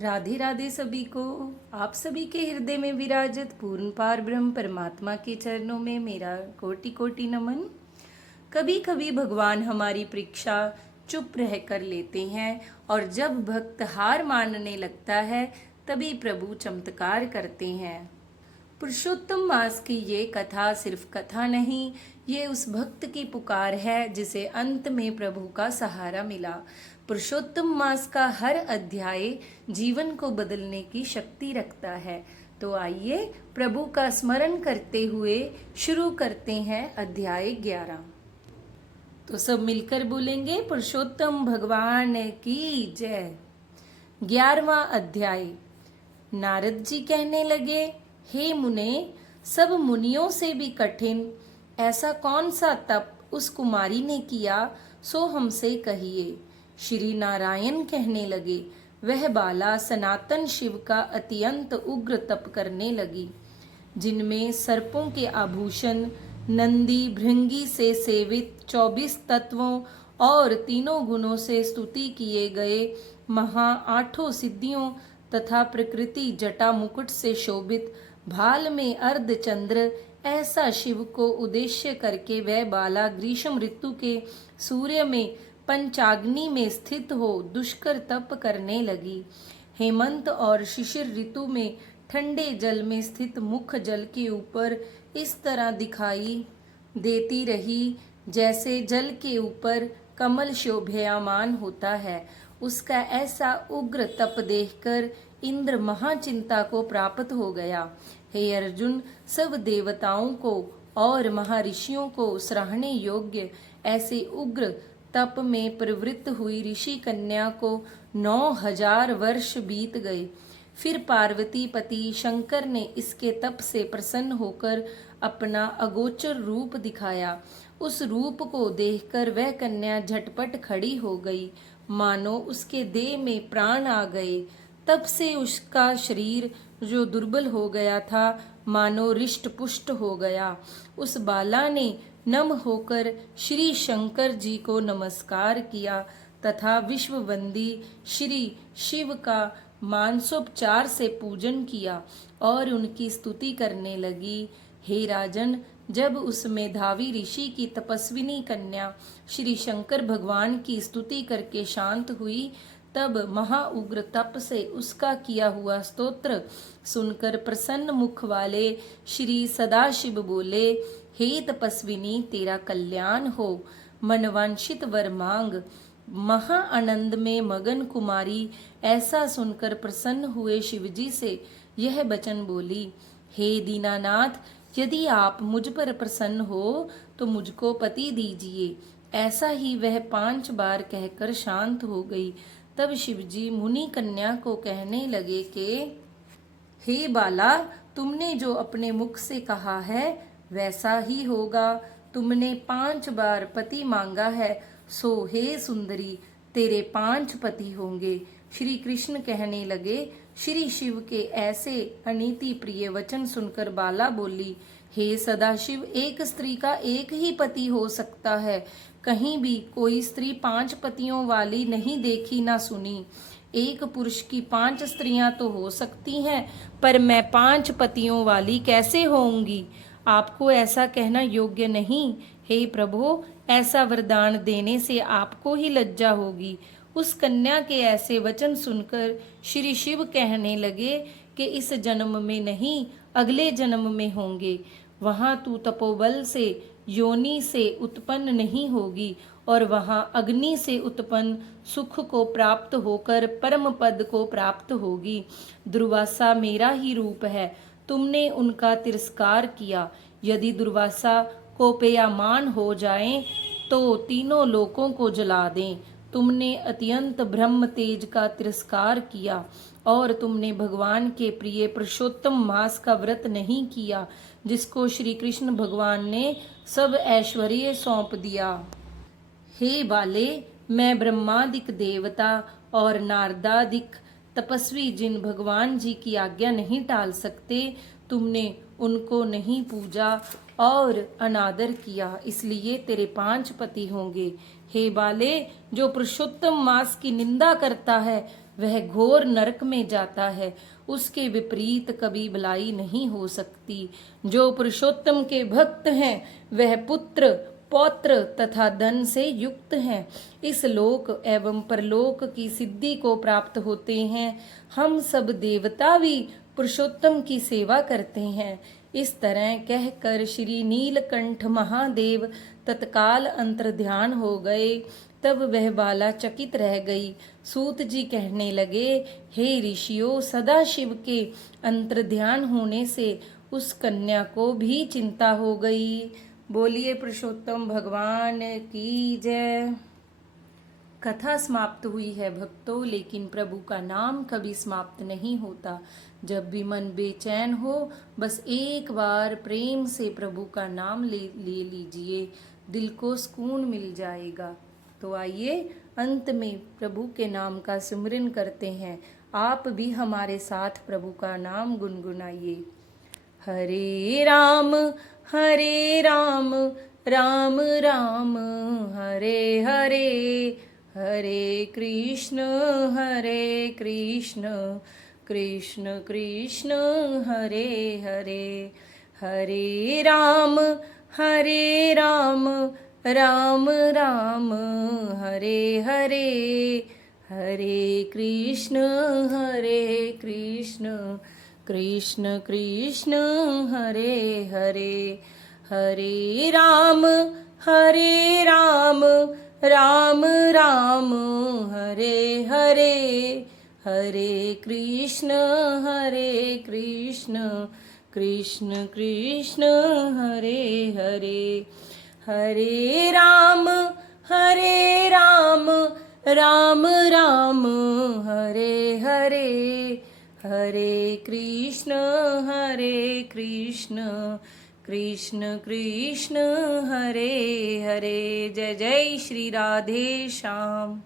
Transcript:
राधे राधे सभी को। आप सभी के हृदय में विराजित पूर्ण पार ब्रह्म परमात्मा के चरणों में मेरा कोटि कोटि नमन। कभी कभी भगवान हमारी परीक्षा चुप रह कर लेते हैं और जब भक्त हार मानने लगता है तभी प्रभु चमत्कार करते हैं। पुरुषोत्तम मास की ये कथा सिर्फ कथा नहीं, ये उस भक्त की पुकार है जिसे अंत में प्रभु का सहारा मिला। पुरुषोत्तम मास का हर अध्याय जीवन को बदलने की शक्ति रखता है। तो आइए प्रभु का स्मरण करते हुए शुरू करते हैं अध्याय 11। तो सब मिलकर बोलेंगे पुरुषोत्तम भगवान की जय। 11वां अध्याय। नारद जी कहने लगे, हे मुने, सब मुनियों से भी कठिन ऐसा कौन सा तप उस कुमारी ने किया, सो हमसे कहिए। श्री नारायण कहने लगे, वह बाला सनातन शिव का अत्यंत उग्र तप करने लगी, जिनमें सर्पों के आभूषण, नंदी भृंगी से सेवित 24 तत्वों और तीनों गुणों से स्तुति किए गए महा 8 सिद्धियों तथा प्रकृति जटा मुकुट से शोभित भाल में अर्धचंद्र ऐसा शिव को उद्देश्य करके वह बाला ग्रीष्म ऋतु के सूर्य में पंचाग्नि में स्थित हो दुष्कर तप करने लगी। हेमंत और शिशिर ऋतु में ठंडे जल में स्थित मुख जल के ऊपर इस तरह दिखाई देती रही जैसे जल के ऊपर कमल शोभयामान होता है। उसका ऐसा उग्र तप देखकर इंद्र महाचिंता को प्राप्त हो गया। हे अर्जुन, सब देवताओं को और महर्षियों को सराहने योग्य ऐसे उग्र तप में प्रवृत्त हुई ऋषि कन्या को 9000 वर्ष बीत गए। फिर पार्वती पति शंकर ने इसके तप से प्रसन्न होकर अपना अगोचर रूप दिखाया। उस रूप को देखकर वह कन्या झटपट खड़ी हो गई, मानो उसके देह में प्राण आ गए। तब से उसका शरीर जो दुर्बल हो गया था मानो रिष्ट पुष्ट हो गया। उस बाला ने नम होकर श्री शंकर जी को नमस्कार किया तथा विश्ववंदी श्री शिव का मानसोपचार से पूजन किया और उनकी स्तुति करने लगी। हे राजन, जब उस मेधावी ऋषि की तपस्विनी कन्या श्री शंकर भगवान की स्तुति करके शांत हुई, तब महाउग्र तप से उसका किया हुआ स्तोत्र सुनकर प्रसन्न मुख वाले श्री सदाशिव बोले, हे तपस्विनी, तेरा कल्याण हो, मनवांछित वर मांग। महा आनंद में मगन कुमारी ऐसा सुनकर प्रसन्न हुए शिवजी से यह वचन बोली, हे दीनानाथ, यदि आप मुझ पर प्रसन्न हो तो मुझको पति दीजिए। ऐसा ही वह 5 बार कहकर शांत हो गई। तब शिवजी मुनि कन्या को कहने लगे कि हे बाला, तुमने जो अपने मुख से कहा है वैसा ही होगा। तुमने 5 बार पति मांगा है, सो हे सुंदरी, तेरे 5 पति होंगे। श्री कृष्ण कहने लगे, श्री शिव के ऐसे अनीति प्रिय वचन सुनकर बाला बोली, हे सदाशिव, एक स्त्री का एक ही पति हो सकता है। कहीं भी कोई स्त्री 5 पतियों वाली नहीं देखी ना सुनी। एक पुरुष की 5 स्त्रियां तो हो सकती हैं, पर मैं 5 पतियों वाली कैसे होऊंगी? आपको ऐसा कहना योग्य नहीं। हे प्रभु, ऐसा वरदान देने से आपको ही लज्जा होगी। उस कन्या के ऐसे वचन सुनकर श्री शिव कहने लगे कि इस जन्म में नहीं, अगले जन्म में होंगे। वहां तू तपोबल से योनि से उत्पन्न नहीं होगी और वहां अग्नि से उत्पन्न सुख को प्राप्त होकर परम पद को प्राप्त होगी। दुर्वासा मेरा ही रूप है, तुमने उनका तिरस्कार किया। यदि दुर्वासा कोपयमान हो जाएं तो तीनों लोकों को जला दें। तुमने अत्यंत ब्रह्म तेज का तिरस्कार किया और तुमने भगवान के प्रिय पुरुषोत्तम मास का व्रत नहीं किया, जिसको श्री कृष्ण भगवान ने सब ऐश्वर्य सौंप दिया। हे बाले, मैं ब्रह्मादिक देवता और नारदादिक तपस्वी जिन भगवान जी की आज्ञा नहीं टाल सकते, तुमने उनको नहीं पूजा और अनादर किया, इसलिए तेरे 5 पति होंगे। हे बाले, जो पुरुषोत्तम मास की निंदा करता है वह घोर नरक में जाता है। उसके विपरीत कभी भलाई नहीं हो सकती। जो पुरुषोत्तम के भक्त हैं वह पुत्र पौत्र तथा धन से युक्त हैं, इस लोक एवं परलोक की सिद्धि को प्राप्त होते हैं। हम सब देवता भी पुरुषोत्तम की सेवा करते हैं। इस तरह कहकर श्री नीलकंठ महादेव तत्काल अंतर्ध्यान हो गए। तब वह बाला चकित रह गई। सूत जी कहने लगे, हे ऋषियों, सदाशिव के अंतर्ध्यान होने से उस कन्या को भी चिंता हो गई। बोलिए पुरुषोत्तम भगवान की जय। कथा समाप्त हुई है भक्तों, लेकिन प्रभु का नाम कभी समाप्त नहीं होता। जब भी मन बेचैन हो, बस एक बार प्रेम से प्रभु का नाम ले लीजिए, दिल को सुकून मिल जाएगा। तो आइए अंत में प्रभु के नाम का सिमरन करते हैं। आप भी हमारे साथ प्रभु का नाम गुनगुनाइए। हरे राम राम राम हरे हरे, हरे कृष्ण कृष्ण कृष्ण हरे हरे। हरे राम राम राम हरे हरे, हरे कृष्ण कृष्ण कृष्ण हरे हरे। हरे राम राम राम हरे हरे, हरे कृष्ण कृष्ण कृष्ण हरे हरे। हरे राम राम राम हरे हरे, हरे कृष्ण कृष्ण कृष्ण हरे हरे। जय जय श्री राधे श्याम।